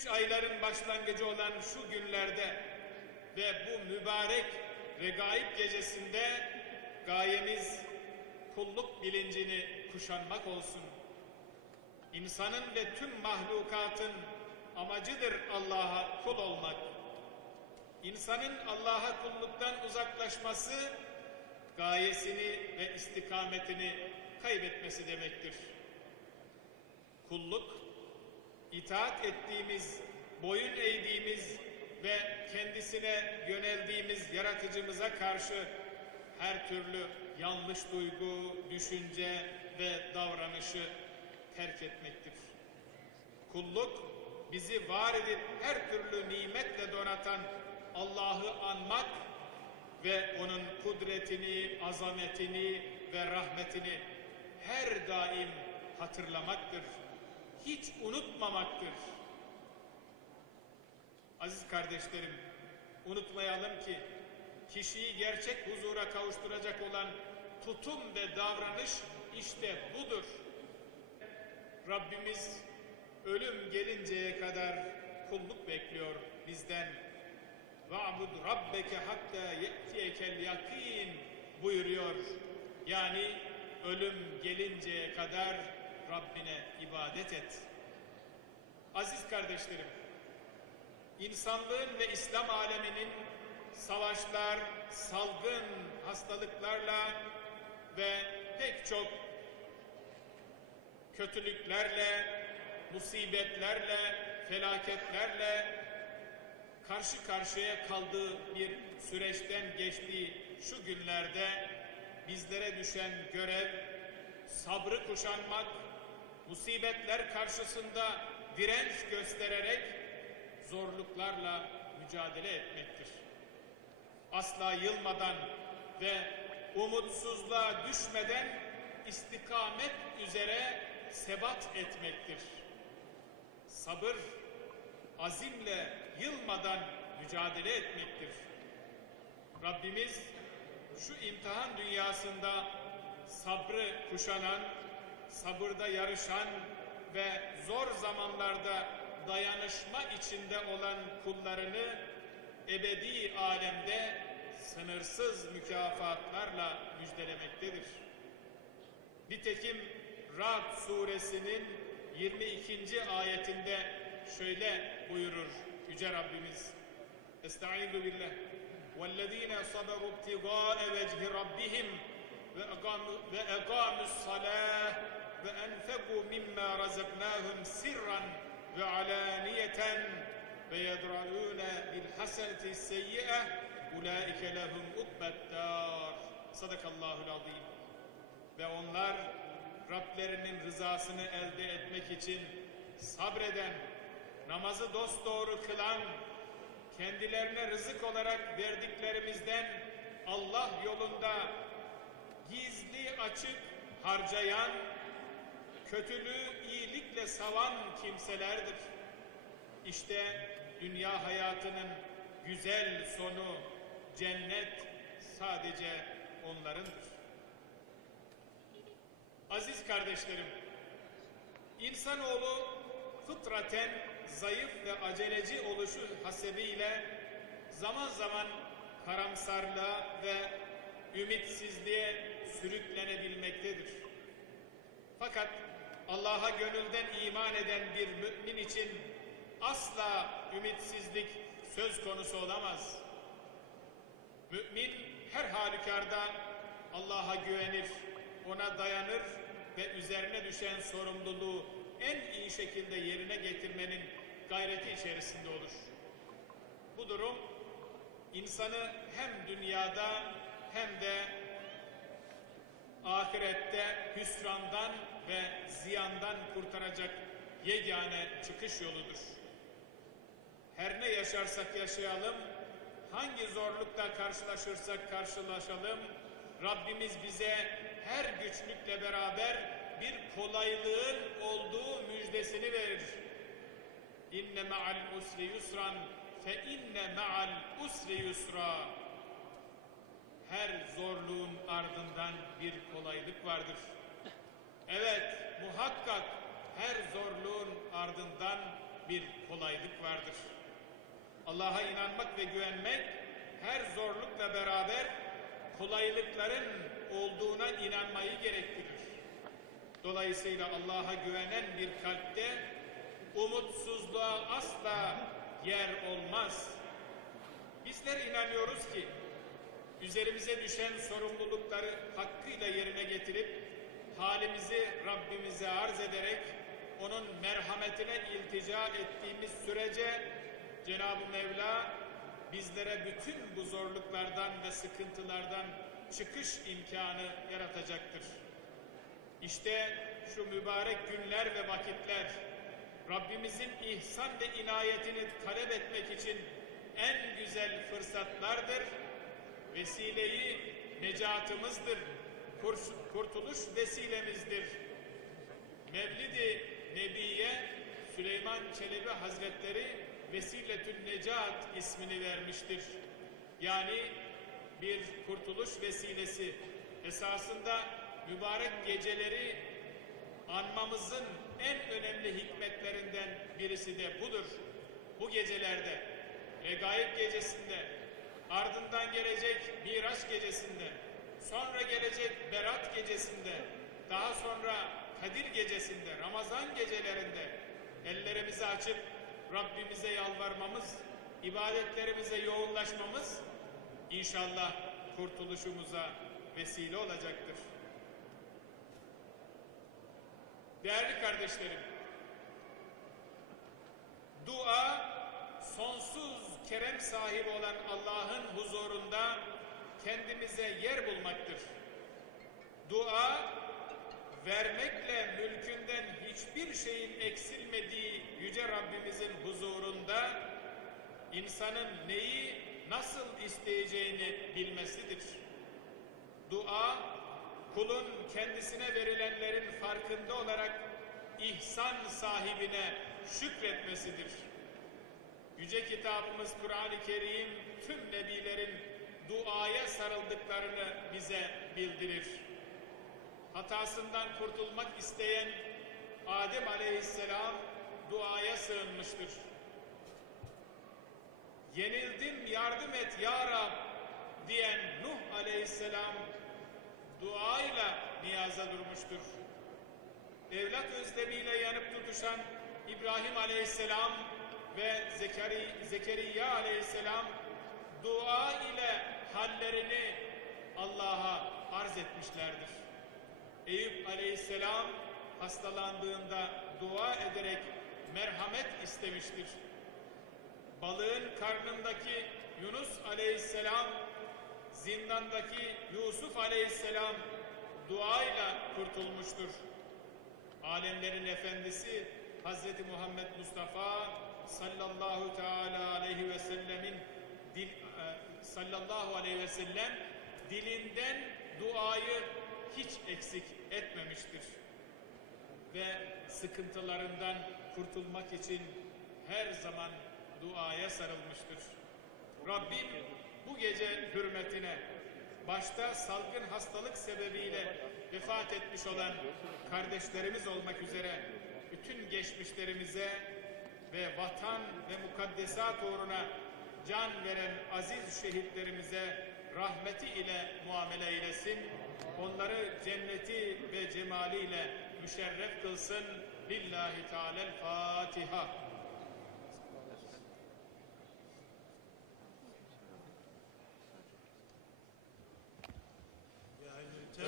Üç ayların başlangıcı olan şu günlerde ve bu mübarek regaib gecesinde gayemiz kulluk bilincini kuşanmak olsun. İnsanın ve tüm mahlukatın amacıdır Allah'a kul olmak. İnsanın Allah'a kulluktan uzaklaşması gayesini ve istikametini kaybetmesi demektir. Kulluk, itaat ettiğimiz, boyun eğdiğimiz ve kendisine yöneldiğimiz yaratıcımıza karşı her türlü yanlış duygu, düşünce ve davranışı terk etmektir. Kulluk, bizi var edip her türlü nimetle donatan Allah'ı anmak ve onun kudretini, azametini ve rahmetini her daim hatırlamaktır hiç unutmamaktır. Aziz kardeşlerim, unutmayalım ki kişiyi gerçek huzura kavuşturacak olan tutum ve davranış işte budur. Rabbimiz ölüm gelinceye kadar kulluk bekliyor bizden. Va'bud rabbeke hatta ye'tiyekel yakin buyuruyor. Yani ölüm gelinceye kadar Rabbine ibadet et. Aziz kardeşlerim, insanlığın ve İslam aleminin savaşlar, salgın hastalıklarla ve pek çok kötülüklerle, musibetlerle, felaketlerle karşı karşıya kaldığı bir süreçten geçtiği şu günlerde bizlere düşen görev sabrı kuşanmak, musibetler karşısında direnç göstererek zorluklarla mücadele etmektir. Asla yılmadan ve umutsuzluğa düşmeden istikamet üzere sebat etmektir. Sabır, azimle yılmadan mücadele etmektir. Rabbimiz şu imtihan dünyasında sabrı kuşanan, sabırda yarışan ve zor zamanlarda dayanışma içinde olan kullarını ebedi alemde sınırsız mükafatlarla müjdelemektedir. Nitekim Ra'd suresinin 22. ayetinde şöyle buyurur Yüce Rabbimiz. Estaizu billah. وَالَّذ۪ينَ صَبَرُوا ابْتِغَاءَ وَجْهِ رَبِّهِمْ وَاَقَامُوا الصَّلَاةِ ve enfeku mimma razaknahum sirran ve alaniyeten ve yedra'ûne bil haseneti seyyi'e ulaike lehum ukbeddâr sadakallahul azim ve onlar Rablerinin rızasını elde etmek için sabreden, namazı dosdoğru kılan, kendilerine rızık olarak verdiklerimizden Allah yolunda gizli açık harcayan kötülüğü iyilikle savan kimselerdir. İşte dünya hayatının güzel sonu, cennet sadece onlarındır. Aziz kardeşlerim, insanoğlu fıtraten zayıf ve aceleci oluşu hasebiyle zaman zaman karamsarlığa ve ümitsizliğe sürüklenebilmektedir. Fakat Allah'a gönülden iman eden bir mümin için asla ümitsizlik söz konusu olamaz. Mümin her halükarda Allah'a güvenir, ona dayanır ve üzerine düşen sorumluluğu en iyi şekilde yerine getirmenin gayreti içerisinde olur. Bu durum insanı hem dünyada hem de ahirette hüsrandan ve ziyandan kurtaracak yegane çıkış yoludur. Her ne yaşarsak yaşayalım, hangi zorlukla karşılaşırsak karşılaşalım, Rabbimiz bize her güçlükle beraber bir kolaylığın olduğu müjdesini verir. İnne ma'al usri yusran fe inne ma'al usri yusra. Her zorluğun ardından bir kolaylık vardır. Evet, muhakkak her zorluğun ardından bir kolaylık vardır. Allah'a inanmak ve güvenmek her zorlukla beraber kolaylıkların olduğuna inanmayı gerektirir. Dolayısıyla Allah'a güvenen bir kalpte umutsuzluğa asla yer olmaz. Bizler inanıyoruz ki üzerimize düşen sorumlulukları hakkıyla yerine getirip halimizi Rabbimize arz ederek onun merhametine iltica ettiğimiz sürece Cenab-ı Mevla bizlere bütün bu zorluklardan ve sıkıntılardan çıkış imkanı yaratacaktır. İşte şu mübarek günler ve vakitler Rabbimizin ihsan ve inayetini talep etmek için en güzel fırsatlardır. Vesileyi necatımızdır. Kurtuluş vesilemizdir. Mevlidi Nebiye Süleyman Çelebi Hazretleri Vesiletün Necat ismini vermiştir. Yani bir kurtuluş vesilesi. Esasında mübarek geceleri anmamızın en önemli hikmetlerinden birisi de budur. Bu gecelerde, Regaib gecesinde, ardından gelecek Miraç gecesinde, sonra gelecek Berat gecesinde, daha sonra Kadir gecesinde, Ramazan gecelerinde ellerimizi açıp Rabbimize yalvarmamız, ibadetlerimize yoğunlaşmamız inşallah kurtuluşumuza vesile olacaktır. Değerli kardeşlerim, dua sonsuz kerem sahibi olan Allah'ın huzurunda kendimize yer bulmaktır. Dua vermekle mülkünden hiçbir şeyin eksilmediği yüce Rabbimizin huzurunda insanın neyi nasıl isteyeceğini bilmesidir. Dua kulun kendisine verilenlerin farkında olarak ihsan sahibine şükretmesidir. Yüce kitabımız Kur'an-ı Kerim tüm nebilerin duaya sarıldıklarını bize bildirir. Hatasından kurtulmak isteyen Adem aleyhisselam duaya sığınmıştır. Yenildim yardım et ya Rab diyen Nuh aleyhisselam duayla niyaza durmuştur. Evlat özlemiyle yanıp tutuşan İbrahim aleyhisselam ve Zekeri, Zekeriya aleyhisselam dua ile hallerini Allah'a arz etmişlerdir. Eyüp aleyhisselam hastalandığında dua ederek merhamet istemiştir. Balığın karnındaki Yunus aleyhisselam, zindandaki Yusuf aleyhisselam duayla kurtulmuştur. Alemlerin efendisi Hazreti Muhammed Mustafa sallallahu teala aleyhi ve sellemin dil, e, sallallahu aleyhi ve sellem dilinden duayı hiç eksik etmemiştir. Ve sıkıntılarından kurtulmak için her zaman duaya sarılmıştır. Rabbim bu gece hürmetine başta salgın hastalık sebebiyle vefat etmiş olan kardeşlerimiz olmak üzere bütün geçmişlerimize ve vatan ve mukaddesat uğruna can veren aziz şehitlerimize rahmeti ile muamele eylesin. Onları cenneti ve cemaliyle müşerref kılsın. Lillahi Teala'l Fatiha.